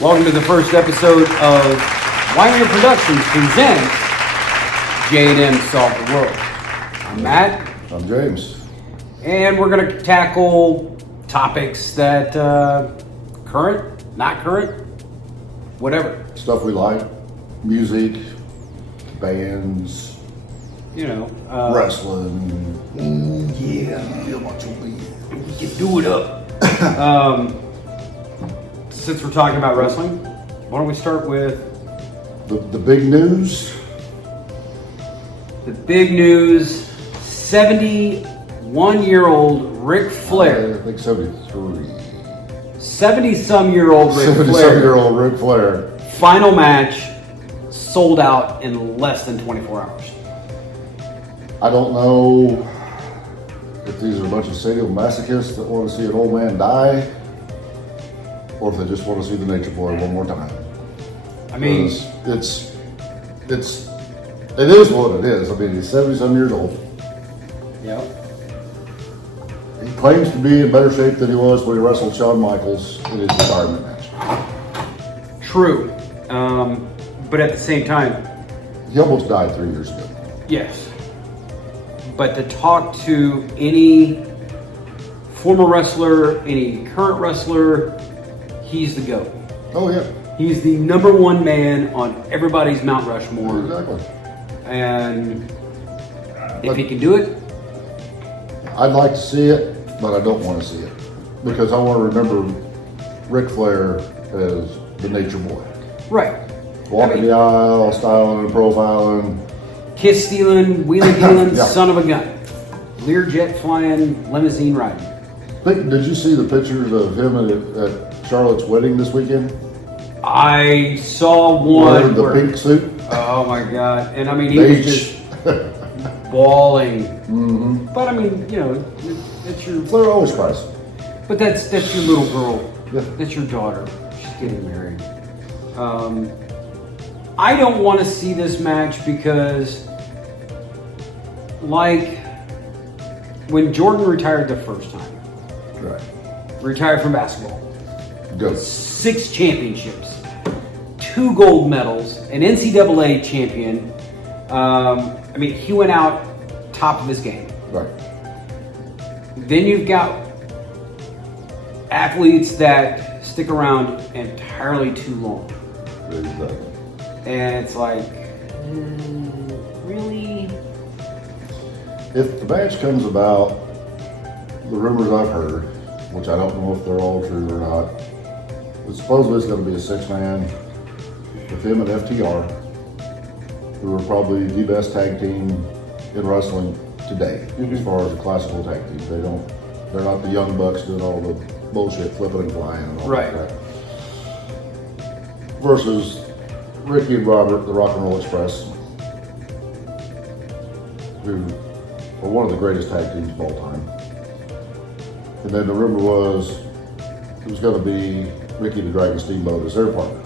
Welcome to the first episode of Weiner Productions presents J&M Solve the World. I'm Matt. I'm James. And we're going to tackle topics that current, not current, whatever. Stuff we like, music, bands, wrestling. Feel my chubby. You can do it up. Since we're talking about wrestling, why don't we start with The big news. the big news? 71-year-old Ric Flair. I think 73. 70-some-year-old Ric 77-year-old Ric Flair. Final match sold out in less than 24 hours. I don't know if these are a bunch of sadomasochists that want to see an old man die, or if they just want to see the Nature Boy one more time. I mean, it is what it is. I mean, he's 70-some years old. yeah. He claims to be in better shape than he was when he wrestled Shawn Michaels in his retirement match. True. But at the same time, He almost died 3 years ago. yes. But to talk to any former wrestler, any current wrestler, he's the GOAT. Oh yeah, He's the number one man on everybody's Mount Rushmore. exactly. And if he can do it, I'd like to see it, but I don't want to see it because I want to remember Ric Flair as the Nature Boy, right. walking the aisle, styling and profiling. Kiss stealing, wheeling dealing, Yeah. son of a gun. Learjet flying, limousine riding. Did you see the pictures of him at Charlotte's wedding this weekend? I saw Wearing one the where, pink suit. oh my God. And I mean, he Beige. was just bawling. Mm-hmm. But I mean, that's your, Flair always cries. but that's your little girl. Yeah. That's your daughter. She's getting married. I don't want to see this match because, like, when Jordan retired the first time, Right. retired from basketball, Go. 6 championships, 2 gold medals, an NCAA champion. I mean, he went out top of his game. Right. Then you've got athletes that stick around entirely too long. Exactly. And it's like, really? If the match comes about, the rumors I've heard, which I don't know if they're all true or not, but supposedly it's going to be a 6-man with him and FTR, who are probably the best tag team in wrestling today, as far as the classical tag team. They're not the Young Bucks doing all the bullshit, flipping and flying and all Right. that. Versus Ricky and Robert, the Rock and Roll Express, who are one of the greatest tag teams of all time. And then the rumor was it was going to be Ricky the Dragon Steamboat as their partner.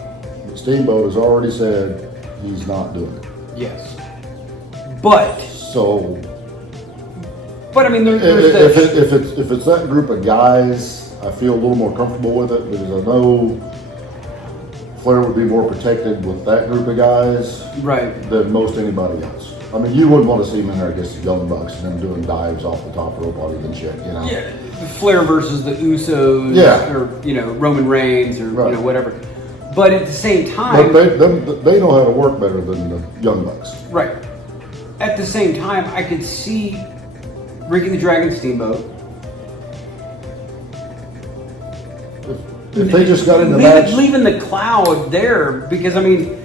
But Steamboat has already said he's not doing it. Yes. But So I mean, there's if it's that group of guys, I feel a little more comfortable with it because I know Flair would be more protected with that group of guys right. than most anybody else. I mean, you wouldn't want to see him in there against the Young Bucks and them doing dives off the top rope while even shit, you know? Yeah, Flair versus the Usos, Yeah. or Roman Reigns, or Right. whatever. But at the same But time, they know how to work better than the Young Bucks. right. At the same time, I could see Ricky the Dragon Steamboat. If they just got in the match, Leaving the cloud there, because I mean,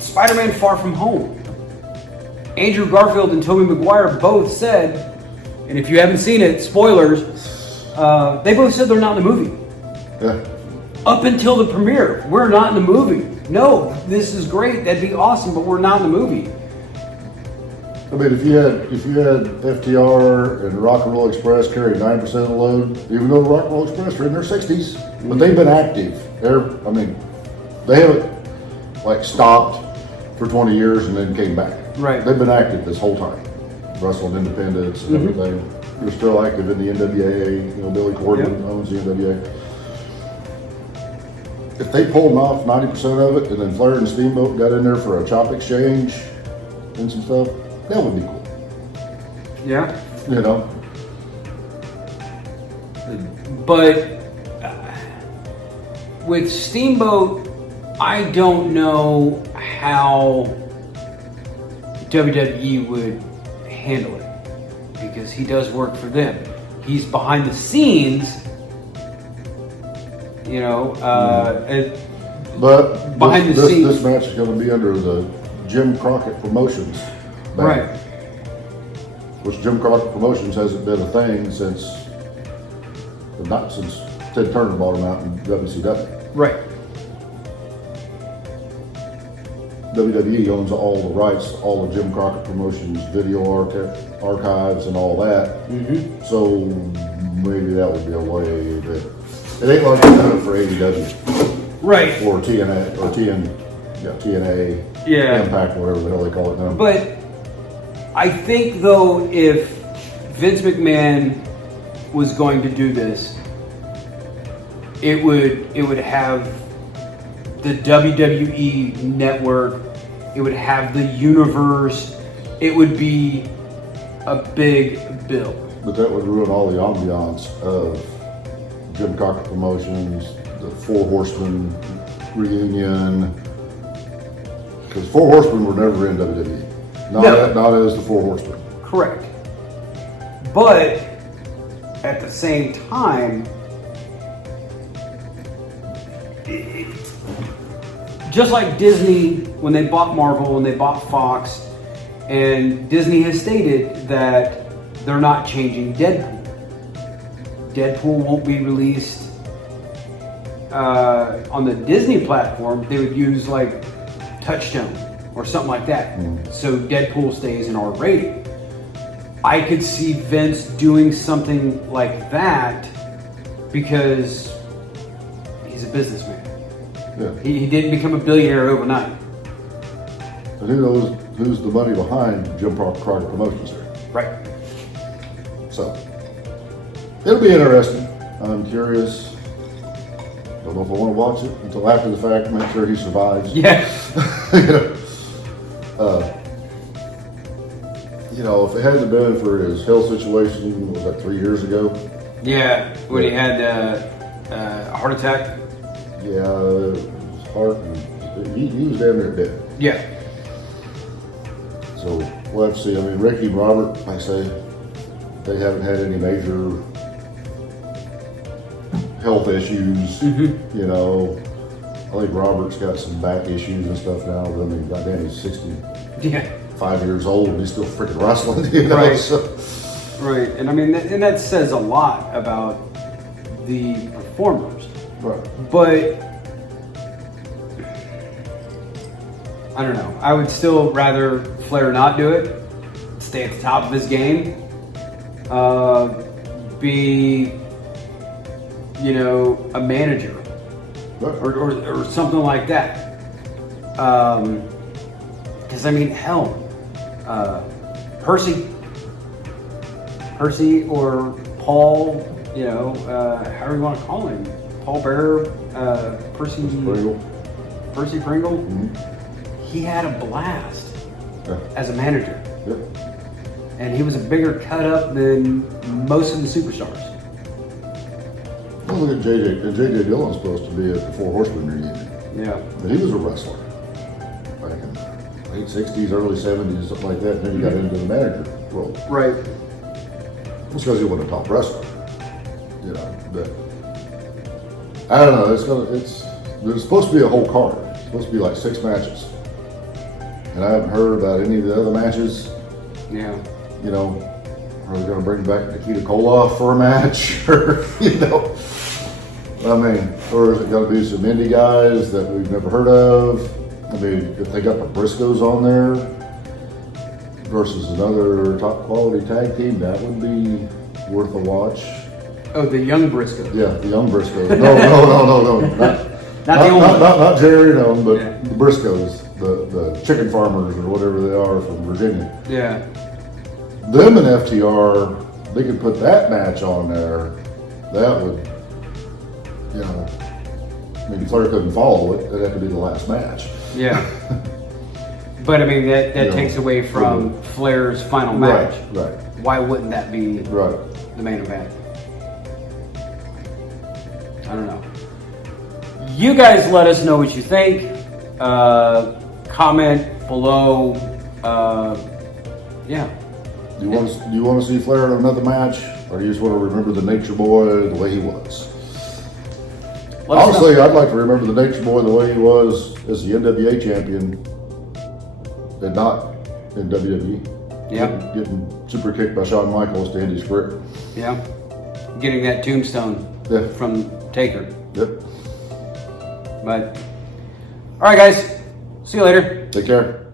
Spider-Man: Far From Home. Andrew Garfield and Tobey Maguire both said, and if you haven't seen it, spoilers, they both said they're not in the movie. yeah, Up until the premiere, we're not in the movie. No, this is great. That'd be awesome, but we're not in the movie. I mean, if you had FTR and Rock and Roll Express carrying 9% of the load, even though the Rock and Roll Express are in their 60s, but they've been active. They haven't like stopped for 20 years and then came back. Right. They've been active this whole time, wrestled independents and everything. They're still active in the NWA. Billy Corgan owns the NWA. if they pulled off 90% of it, and then Flair and Steamboat got in there for a chop exchange and some stuff, that would be cool. Yeah. You know, But with Steamboat, I don't know how WWE would handle it because he does work for them. He's behind the scenes, you know. but Behind the this scenes. match is going to be under the Jim Crockett Promotions banner, Right. which Jim Crockett Promotions hasn't been a thing since Ted Turner bought him out in WCW. Right. WWE owns all the rights to all the Jim Crockett Promotions video archives and all that. Mm-hmm. So maybe that would be a way that it ain't like they done it for AEW Right. or TNA or TNA, Yeah. Impact, whatever the hell they call it now. But I think though, if Vince McMahon was going to do this, it would have the WWE network, it would have the universe, it would be a big bill. But that would ruin all the ambiance of Jim Crockett Promotions, the Four Horsemen reunion. Because Four Horsemen were never in WWE. Not as the Four Horsemen. Correct. But at the same time, just like Disney, when they bought Marvel, when they bought Fox, and Disney has stated that they're not changing Deadpool. Deadpool won't be released on the Disney platform. They would use like Touchstone or something like that. So Deadpool stays in our rating. I could see Vince doing something like that because he's a businessman. Yeah. He didn't become a billionaire overnight. And who knows who's the money behind Jim Crockett Promotions there. Right. So, it'll be interesting. I'm curious. Don't know if I want to watch it until after the fact, make sure he survives. Yeah. You know, if it hadn't been for his health situation, was that 3 years ago? Yeah. When he had a heart attack. Yeah, his heart, and he was damn near dead. Yeah. So we'll have to see. I mean, Ricky and Robert, like I say, they haven't had any major health issues. Mm-hmm. You know, I think Robert's got some back issues and stuff now. But I mean, goddamn, he's 65 years old and he's still freaking wrestling. You know? Right. So, Right. And I mean, and that says a lot about the performers. right. But I don't know. I would still rather Flair not do it. Stay at the top of his game. Be, you know, a manager or something like that. Because I mean, hell, Percy or Paul. You know, however you want to call him. Paul Bearer, Percy Pringle. Mm-hmm. He had a blast Yeah. as a manager. Yep. And he was a bigger cut up than most of the superstars. Well, look at JJ. And JJ Dillon's supposed to be at the Four Horsemen reunion. Yeah. But he was a wrestler back in the late 60s, early 70s, something like that. And then he got into the manager role. Right. It's because he wasn't a top wrestler. You know, but I don't know. There's supposed to be a whole card. It's supposed to be like 6 matches. And I haven't heard about any of the other matches. Yeah. You know, are they going to bring back Nikita Koloff for a match? Or, you know, I mean, or is it going to be some indie guys that we've never heard of? I mean, if they got the Briscoes on there versus another top quality tag team, that would be worth a watch. Oh, the young Briscoe. Yeah, the young Briscoes. No. Not Jerry, no, but Yeah. the Briscoes, the chicken farmers or whatever they are from Virginia. Yeah. Them and FTR, they could put that match on there. That would, you know, I mean, Flair couldn't follow it, then that could be the last match. Yeah. But I mean, that Yeah. takes away from Flair's final match. Right, Why wouldn't that be right. the main event? I don't know. You guys let us know what you think. Comment below. Yeah. Do you want to see Flair in another match, or do you just want to remember the Nature Boy the way he was? Let us know. Honestly, I'd like to remember the Nature Boy the way he was as the NWA champion, and not in WWE. Yeah. Getting super kicked by Shawn Michaels to end his career. Yeah. Getting that tombstone Yeah. from Taker. Yep. But, all right, guys. See you later. Take care.